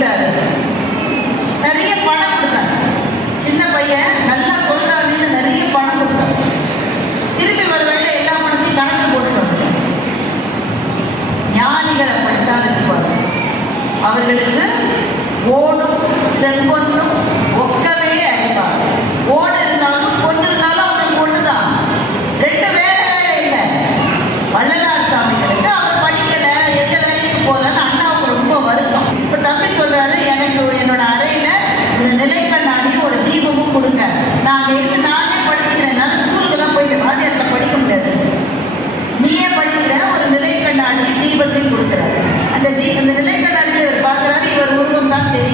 கொடுத்தாரு நிறைய பணம் கொடுத்தாரு. சின்ன பையன் நல்லா சொல்றாருன்னு நிறைய பணம் கொடுத்தாரு திரும்பி வர வேண்டிய எல்லா பணத்தையும் கணக்கு போட்டு ஞானிகளை படித்தான் இருப்பார். அவர்களுக்கு ஓடும் செங்கொன்றும்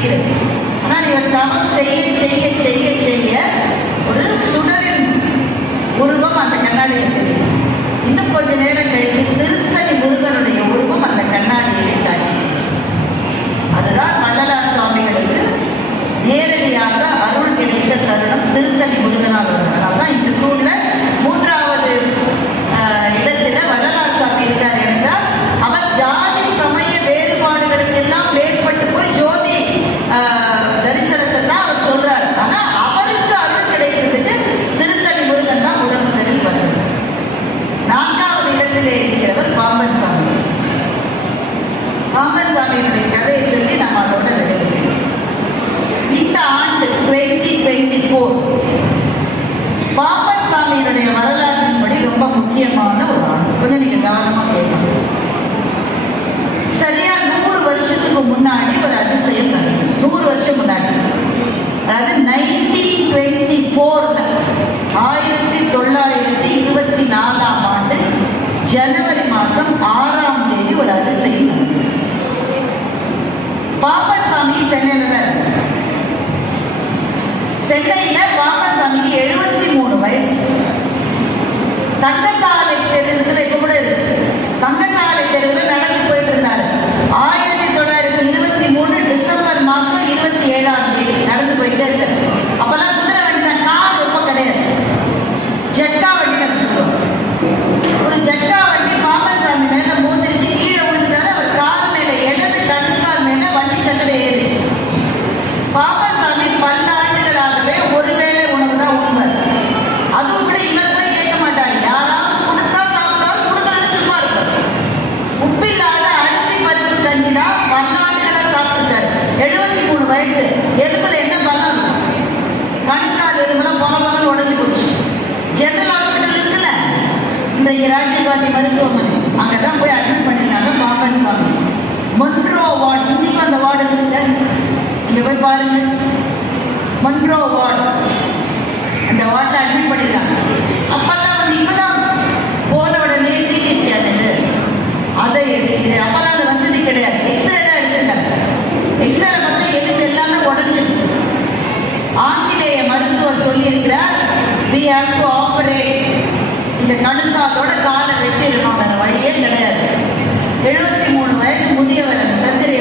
இருக்கிறது ஆனால் இவர் தவம் செய்ய செய்ய செய்ய வருஷம் முன்னாடி. அதாவது ஃபோர்ல ஆயிரத்தி தொள்ளாயிரத்தி இருபத்தி நாலாம் ஆண்டு ஜனவரி மாசம் ஆறாம் தேதி ஒரு அதிசயம். பாப்பர் சாமி சென்னையில் தான் பாப்பர் சாமிக்கு எழுபத்தி மூணு வயசு. தங்க ராஜீவ்காந்தி மருத்துவமனை அங்கே தான் போய் அட்மிட் பண்ணியிருந்தாங்க பாபன் சுவாமி. மன்ரோ வார்டு இன்னைக்கும் அந்த வார்டு இருக்குல்ல? இங்கே போய் பாருங்க. மொன்ட்ரோ வார்டு. அந்த வார்டில் அட்மிட் பண்ணியிருந்தாங்க அப்பெல்லாம் வந்து இப்போ தான் போன உடனே சிடிசி ஆனது அதை எடுத்துக்கிறேன் அப்பெல்லாம் அந்த வசதி கிடையாது. எக்ஸ்ரே தான் எடுத்துருக்காங்க. எக்ஸ்ரே பார்த்தா எலும்பு எல்லாமே உடஞ்சிருக்கு. ஆங்கிலேய மருத்துவர் சொல்லியிருக்கிறார் வி ஹாவ் டு ஆபரேட் இந்த கடுங்காலோட காலை வெட்டிடுமா வேற வழியே கிடையாது. எழுபத்தி மூணு வயது முதியவர் சர்ஜரி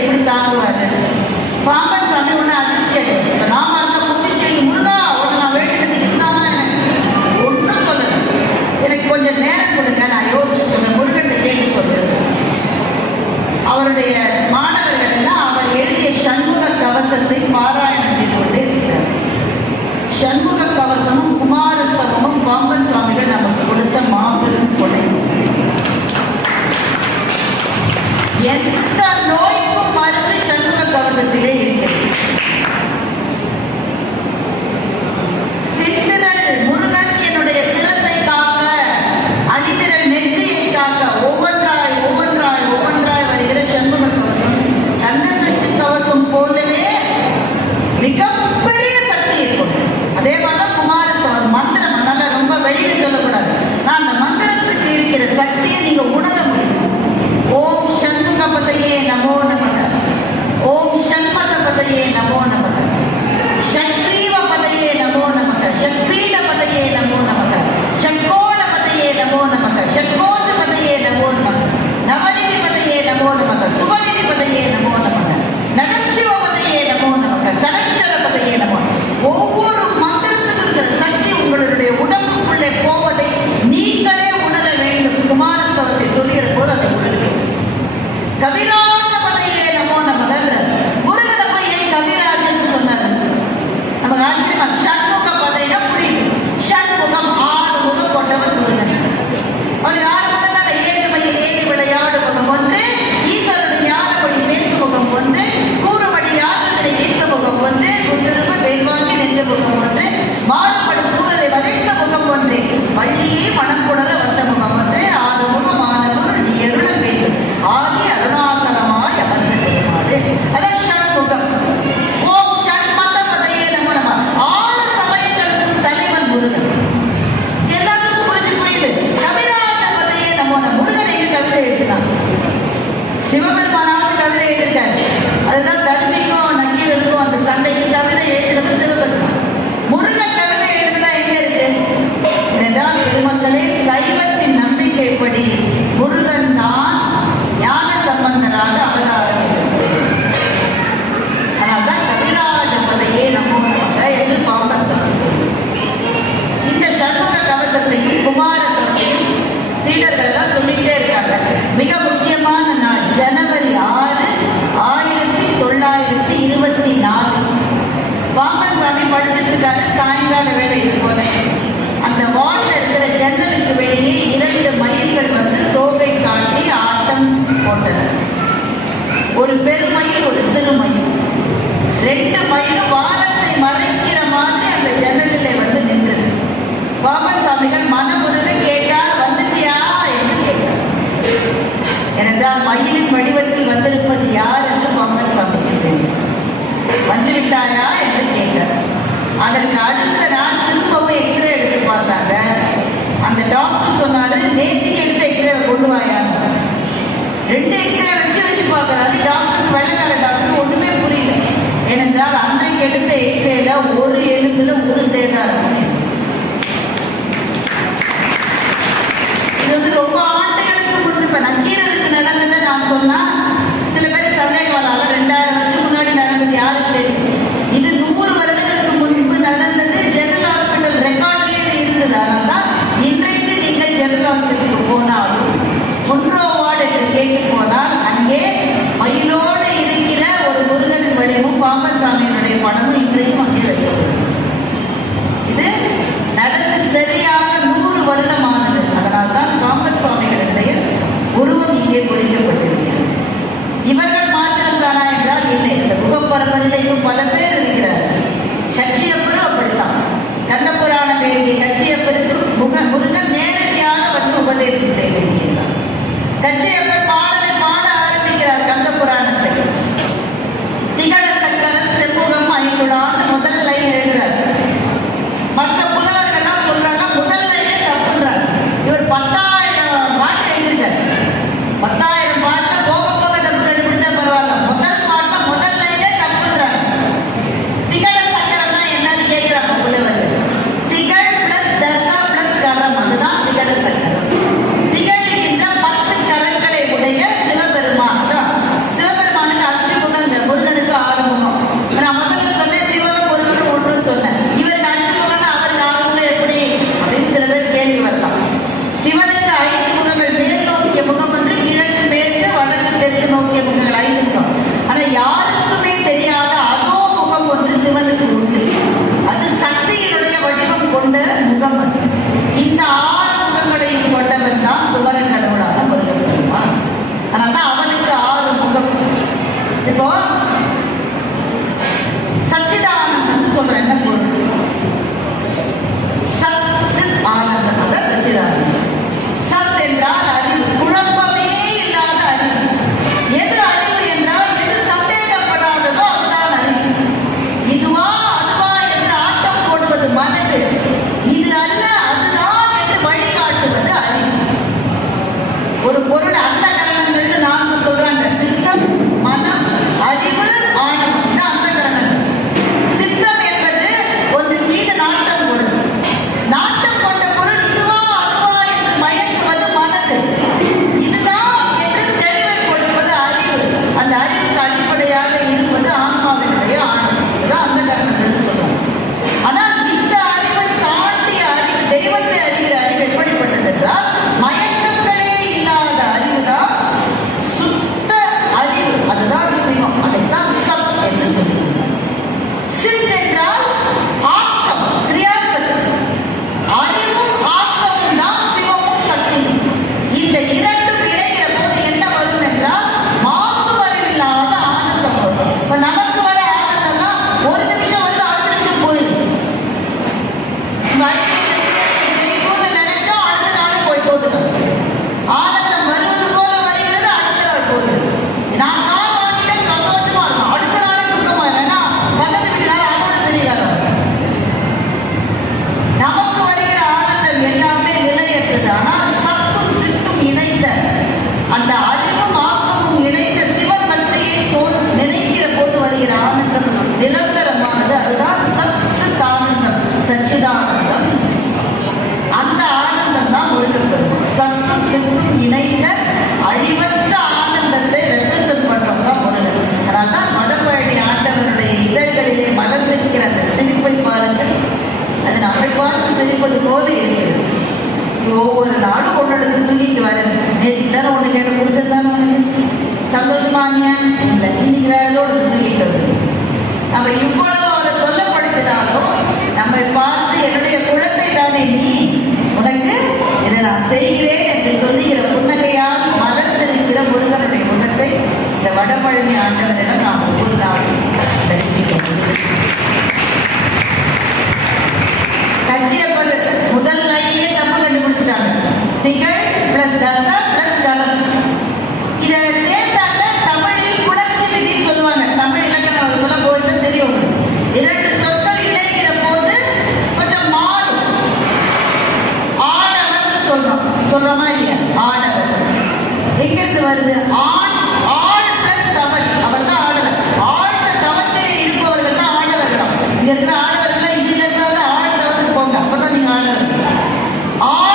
அதற்கு அடுத்த நாள் திரும்பவும் எக்ஸ்ரே எடுத்து பார்த்தாங்க. அந்த டாக்டர் சொன்னாரு நேற்றுக்கு எடுத்த எக்ஸ்ரே கொண்டு வாயா. ரெண்டு எக்ஸ்ரே வச்சு வச்சு பார்க்கறாரு. டாக்டருக்கு வெள்ளக்கார டாக்டர் ஒண்ணுமே புரியல. ஏனென்றால் அன்றைக்கு எடுத்த எக்ஸ்ரேல ஒரு எலும்புல ஒரு சேதம் இருக்கும் இது வந்து ரொம்ப ஆண்டுகளுக்கு முன்பு இப்ப நக்கீரருக்கு நடந்ததை நான் சொன்னா சில பேர் சந்தேகம் வரலாம் ரெண்டாயிரம் வருஷம் முன்னாடி நடந்தது யாருக்கு தெரியும்? திருவாசகத்துக்கு போனாலும் ஒன்றாம் வார்டு என்று கேட்டு போனால் 领导 நிரந்தரமானது அதுதான் சத்து ஆனந்தம் சச்சிதானந்தம். அந்த ஆனந்தம் தான் முருகப்பெருமா சத்தும் சித்தும் இணைந்த அழிவற்ற ஆனந்தத்தை ரெப்ரசன்ட் பண்றவங்க தான் முருகன். அதனால்தான் வடபழனி ஆண்டவருடைய இதழ்களிலே மலர்ந்திருக்கிற அந்த சிரிப்பை பாருங்கள். அது நம்மை பார்த்து சிரிப்பது போல இருக்கிறது. ஒவ்வொரு நாளும் ஒன்னோட தூங்கிட்டு வரேன் நேற்று தானே ஒன்று கேட்டு கொடுத்துருந்தானே உனக்கு? சந்தோஷமானியா இல்லை இன்னைக்கு வேற ஏதோ தூங்கிட்டு வருது நம்ம இவ்வளவு அவர் தொல்லப்படுத்தினாலும் நம்ம பார்த்து என்னுடைய குழந்தை தானே நீ? உனக்கு இதை நான் செய்கிறேன் என்று சொல்லுகிற புன்னகையால் மலர்ந்திருக்கிற முருகனுடைய முகத்தை இந்த வடபழனி ஆண்டவரிடம் நாம் ஒவ்வொரு நாளும் தரிசிக்க முடியும். கட்சியை வருது. ஆண் ஆள் பிளஸ் தமிழ் இருப்பவர்கள் தான் ஆடவர்கள் இங்க இருக்கிற ஆடவர்கள் இங்க இருக்கிறவங்க வந்து போங்க. அப்பதான் நீங்க ஆடவர். ஆள்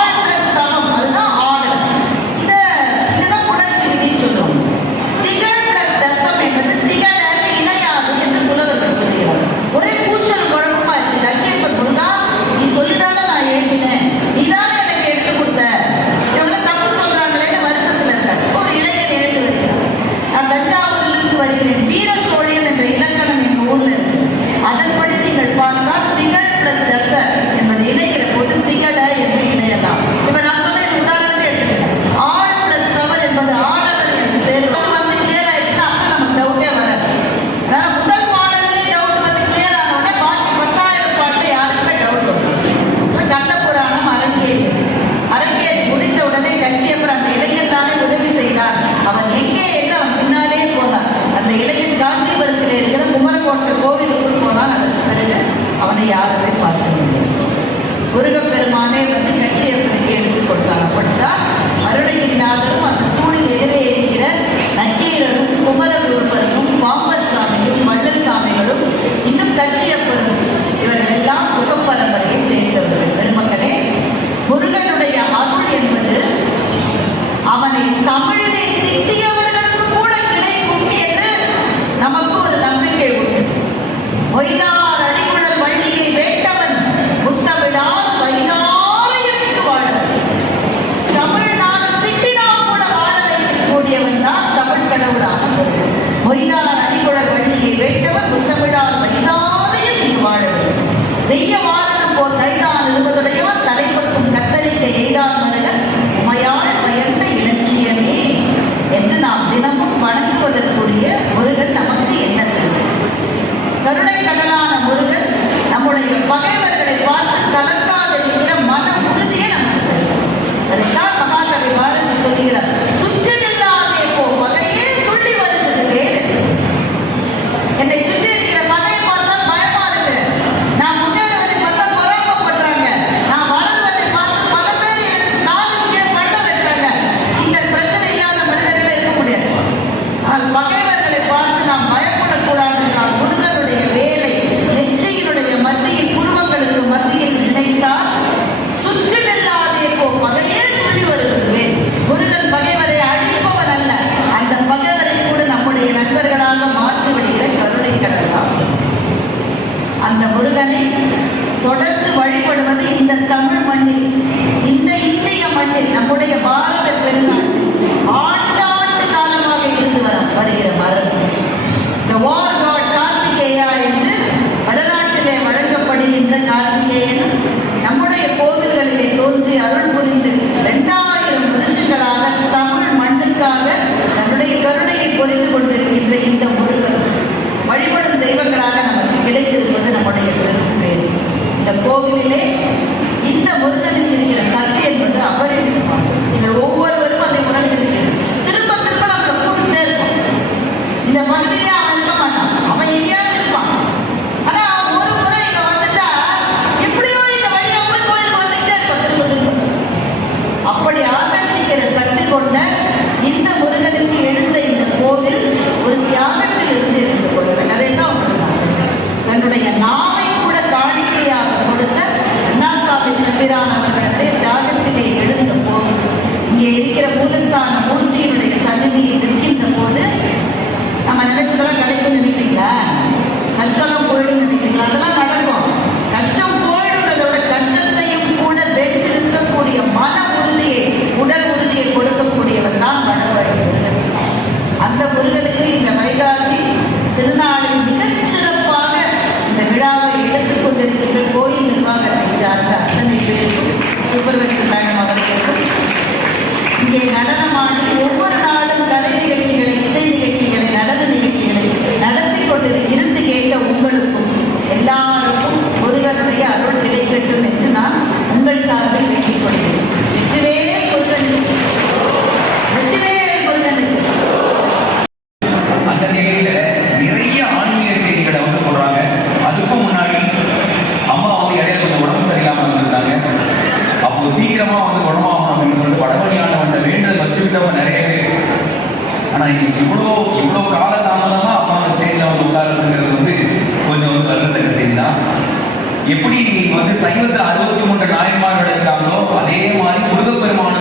Amen. God அந்த முருகனை தொடர்ந்து வழிபடுவது இந்த தமிழ் மண்ணில் இந்த இந்திய மண்ணில் நம்முடைய பாரத பெருநாட்டில் ஆண்டாண்டு காலமாக இருந்து வர வருகிற மரபு இந்த வார் கார்த்திகேயா என்று வடநாட்டிலே வழங்கப்படுகின்ற கார்த்திகேயன் நம்முடைய கோவில்களிலே தோன்றி அருள் புரிந்து இரண்டாயிரம் வருஷங்களாக தமிழ் மண்ணுக்காக நம்முடைய கருணையை பொறிந்து கொண்டிருக்கின்ற இந்த முருகன் வழிபடும் தெய்வங்களாக நமக்கு கிடைத்திருப்பது நம்முடைய பெரும் பேர். இந்த கோவிலிலே இந்த முருகனுக்கு இருக்கிற சக்தி என்பது அபரிமிதமாகும் நீங்கள் ஒவ்வொரு எப்படி நீங்க வந்து சைவத்தை அறுபத்தி மூன்று நாயன்மார்கள் இருக்காங்களோ அதே மாதிரி முருகப்பெருமான